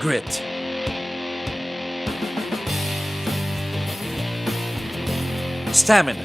Grit. Stamina.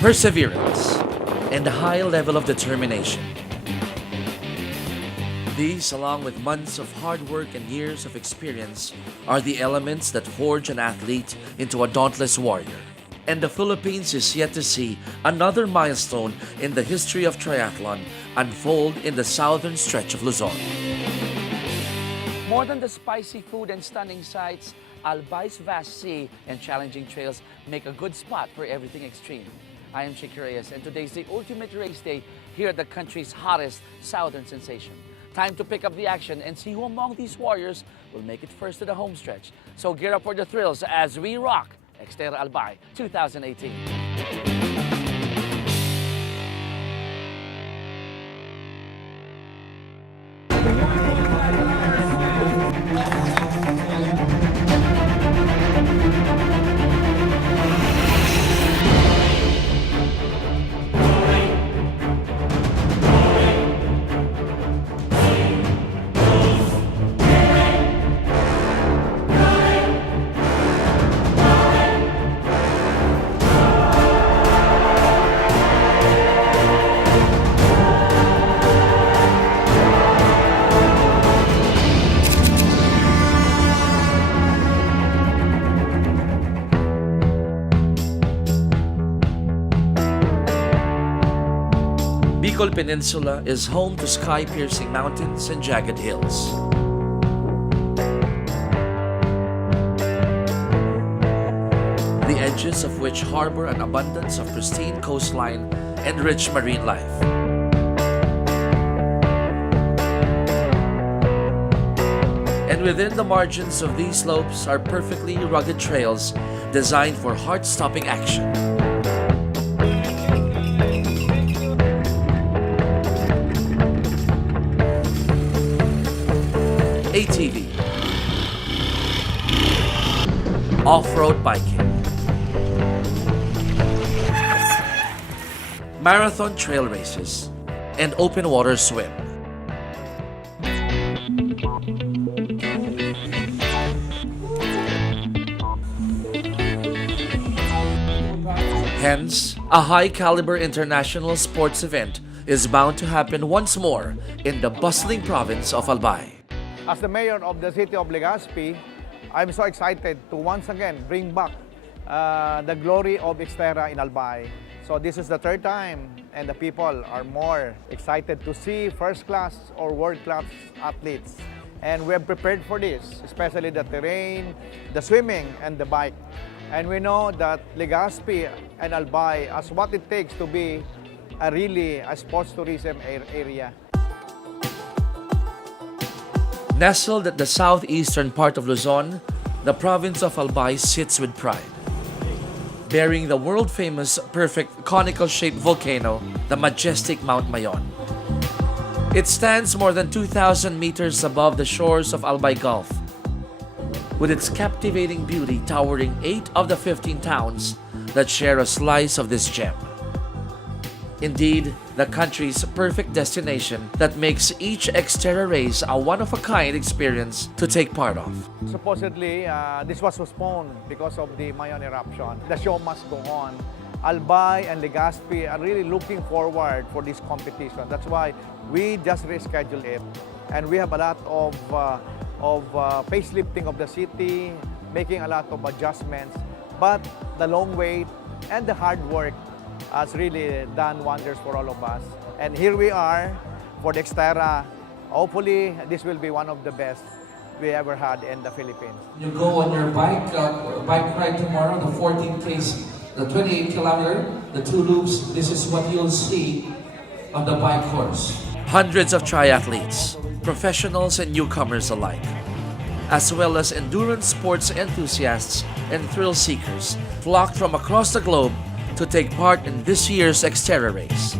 Perseverance and a high level of determination. These, along with months of hard work and years of experience, are the elements that forge an athlete into a dauntless warrior. And the Philippines is yet to see another milestone in the history of triathlon unfold in the southern stretch of Luzon. More than the spicy food and stunning sights, Albay's vast sea and challenging trails make a good spot for everything extreme. I am XTERRA, and today's the ultimate race day here at the country's hottest southern sensation. Time to pick up the action and see who among these warriors will make it first to the home stretch. So gear up for the thrills as we rock XTERRA Albay 2018. Bicol Peninsula is home to sky-piercing mountains and jagged hills. The edges of which harbor an abundance of pristine coastline and rich marine life. And within the margins of these slopes are perfectly rugged trails designed for heart-stopping action. ATV, off-road biking, marathon trail races, and open water swim. Hence, a high-caliber international sports event is bound to happen once more in the bustling province of Albay. As the mayor of the city of Legazpi, I'm so excited to once again bring back the glory of XTERRA in Albay. So this is the third time, and the people are more excited to see first-class or world-class athletes. And we have prepared for this, especially the terrain, the swimming, and the bike. And we know that Legazpi and Albay has what it takes to be a sports tourism area. Nestled at the southeastern part of Luzon, the province of Albay sits with pride. Bearing the world-famous perfect conical-shaped volcano, the majestic Mount Mayon. It stands more than 2,000 meters above the shores of Albay Gulf, with its captivating beauty towering 8 of the 15 towns that share a slice of this gem. Indeed, the country's perfect destination that makes each XTERRA race a one-of-a-kind experience to take part of. Supposedly, this was postponed because of the Mayon eruption. The show must go on. Albay and Legazpi are really looking forward for this competition. That's why we just rescheduled it. And we have a lot of facelifting of the city, making a lot of adjustments. But the long wait and the hard work has really done wonders for all of us. And here we are for the XTERRA. Hopefully, this will be one of the best we ever had in the Philippines. You go on your bike ride tomorrow, the 14K, the 28 kilometer, the 2 loops. This is what you'll see on the bike course. Hundreds of triathletes, professionals and newcomers alike, as well as endurance sports enthusiasts and thrill seekers, flocked from across the globe to take part in this year's XTERRA race.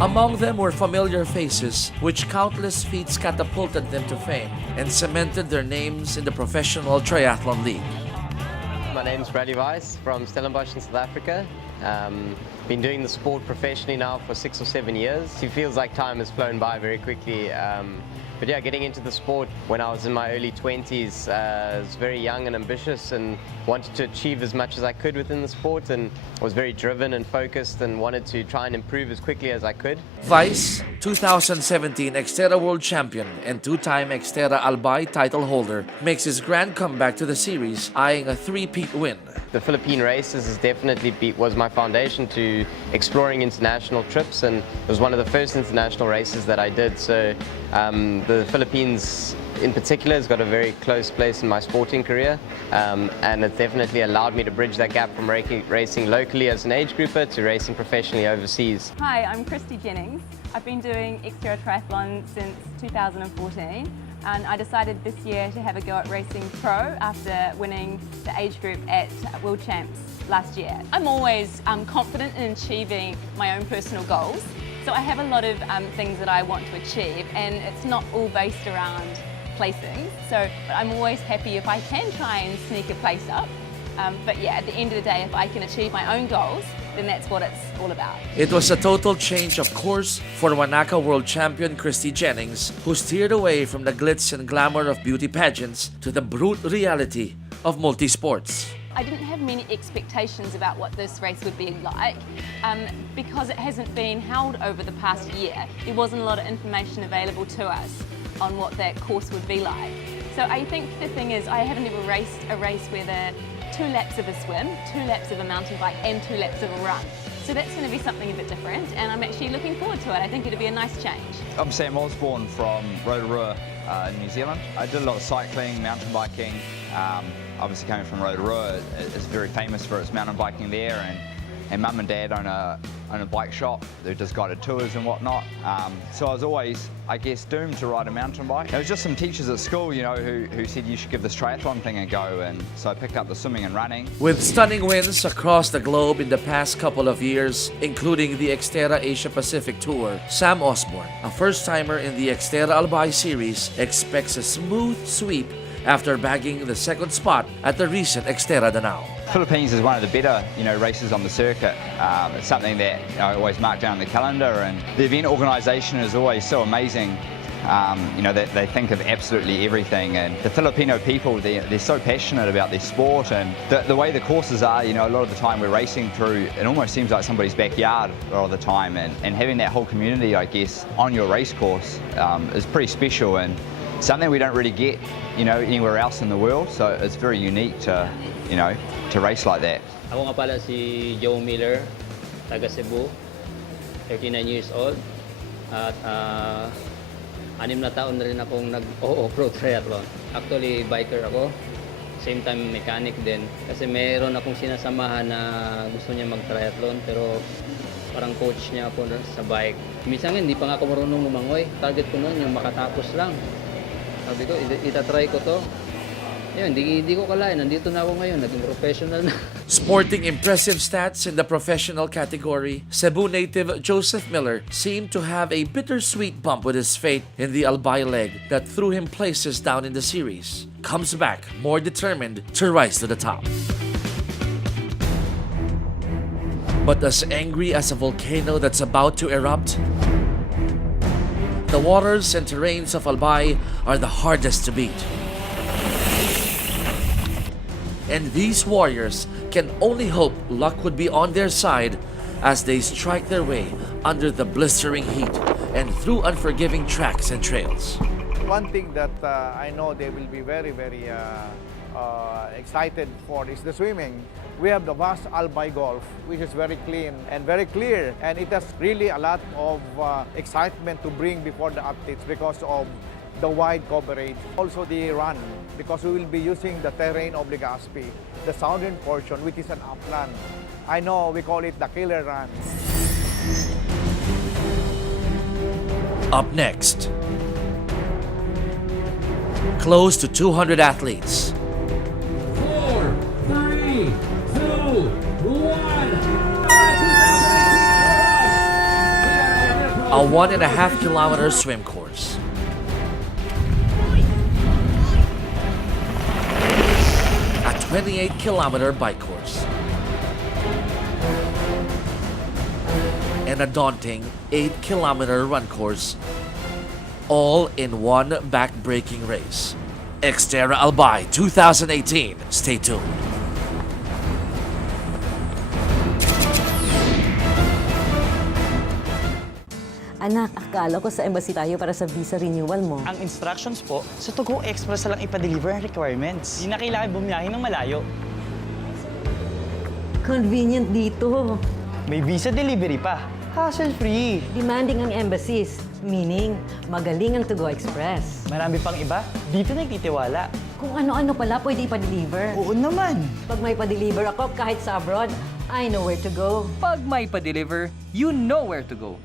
Among them were familiar faces, which countless feats catapulted them to fame and cemented their names in the professional triathlon league. My name's Bradley Weiss from Stellenbosch in South Africa. Been doing the sport professionally now for 6 or 7 years. It feels like time has flown by very quickly. But yeah, getting into the sport when I was in my early 20s, I was very young and ambitious and wanted to achieve as much as I could within the sport, and was very driven and focused and wanted to try and improve as quickly as I could. Weiss, 2017 XTERRA World Champion and two-time XTERRA Albay title holder, makes his grand comeback to the series, eyeing a three-peat win. The Philippine races has definitely was my foundation to exploring international trips, and it was one of the first international races that I did. So the Philippines in particular has got a very close place in my sporting career, and it definitely allowed me to bridge that gap from racing locally as an age grouper to racing professionally overseas. Hi, I'm Christy Jennings. I've been doing XTERRA Triathlon since 2014, and I decided this year to have a go at racing pro after winning the age group at World Champs last year. I'm always confident in achieving my own personal goals, so I have a lot of things that I want to achieve, and it's not all based around placing. But I'm always happy if I can try and sneak a place up. But yeah, at the end of the day, if I can achieve my own goals, then that's what it's all about. It was a total change of course for Wanaka World Champion Christy Jennings, who steered away from the glitz and glamour of beauty pageants to the brute reality of multi-sports. I didn't have many expectations about what this race would be like because it hasn't been held over the past year. There wasn't a lot of information available to us on what that course would be like. So I think the thing is, I haven't ever raced a race where there are 2 laps of a swim, 2 laps of a mountain bike and 2 laps of a run. So that's going to be something a bit different, and I'm actually looking forward to it. I think it'll be a nice change. I'm Sam Osborne from Rotorua in New Zealand. I did a lot of cycling, mountain biking. Obviously coming from Rotorua, it's very famous for its mountain biking there, and Mum and Dad own a bike shop. They just guided tours and whatnot. So I was always, I guess, doomed to ride a mountain bike. There was just some teachers at school, you know, who said you should give this triathlon thing a go, and so I picked up the swimming and running. With stunning wins across the globe in the past couple of years, including the XTERRA Asia Pacific Tour, Sam Osborne, a first-timer in the XTERRA Albay series, expects a smooth sweep after bagging the second spot at the recent XTERRA Danao. Philippines is one of the better, races on the circuit. It's something that I always mark down on the calendar, and the event organisation is always so amazing. That they think of absolutely everything, and the Filipino people, they're so passionate about their sport, and the way the courses are, a lot of the time we're racing through, it almost seems like somebody's backyard a lot of the time, and having that whole community, I guess, on your race course is pretty special, and something we don't really get, anywhere else in the world, so it's very unique to race like that. Ako nga pala si Joe Miller, taga Cebu, 39 years old, at 6 na taon na rin akong nag-off-road triathlon. Actually, biker ako, same time mechanic din, kasi mayroon akong sinasamahan na gusto niya mag-triathlon, pero parang coach niya ako sa bike. Minsan hindi pa nga ako marunong lumangoy. Target ko noon yung makatapos lang. Sabi ko, itatry ko to. Yun, hindi ko kalain. Nandito na ako ngayon. Naging professional na. Sporting impressive stats in the professional category, Cebu native Joseph Miller seemed to have a bittersweet bump with his fate in the Albay leg that threw him places down in the series. Comes back more determined to rise to the top. But as angry as a volcano that's about to erupt, the waters and terrains of Albay are the hardest to beat. And these warriors can only hope luck would be on their side as they strike their way under the blistering heat and through unforgiving tracks and trails. One thing that I know they will be very, very excited for is the swimming. We have the vast Albay Golf, which is very clean and very clear, and it has really a lot of excitement to bring before the athletes because of the wide coverage. Also the run, because we will be using the terrain of Legazpi, the southern portion, which is an upland. I know we call it the killer run. Up next, close to 200 athletes. 4, 3, 2, 1. A 1.5 kilometer swim course. A a 28-kilometer bike course, and a daunting 8-kilometer run course, all in one back-breaking race. XTERRA Albay 2018. Stay tuned. Anak, akala ko sa embassy tayo para sa visa renewal mo. Ang instructions po, sa Togo Express lang ipa-deliver ang requirements. Di na kailangan bumiyahe ng malayo. Convenient dito. May visa delivery pa. Hassle-free. Demanding ang embassies, meaning magaling ang Togo Express. Marami pang iba, dito nagtitiwala. Kung ano-ano pala pwede ipa-deliver. Oo naman. Pag may pa-deliver ako kahit sa abroad, I know where to go. Pag may pa-deliver, you know where to go.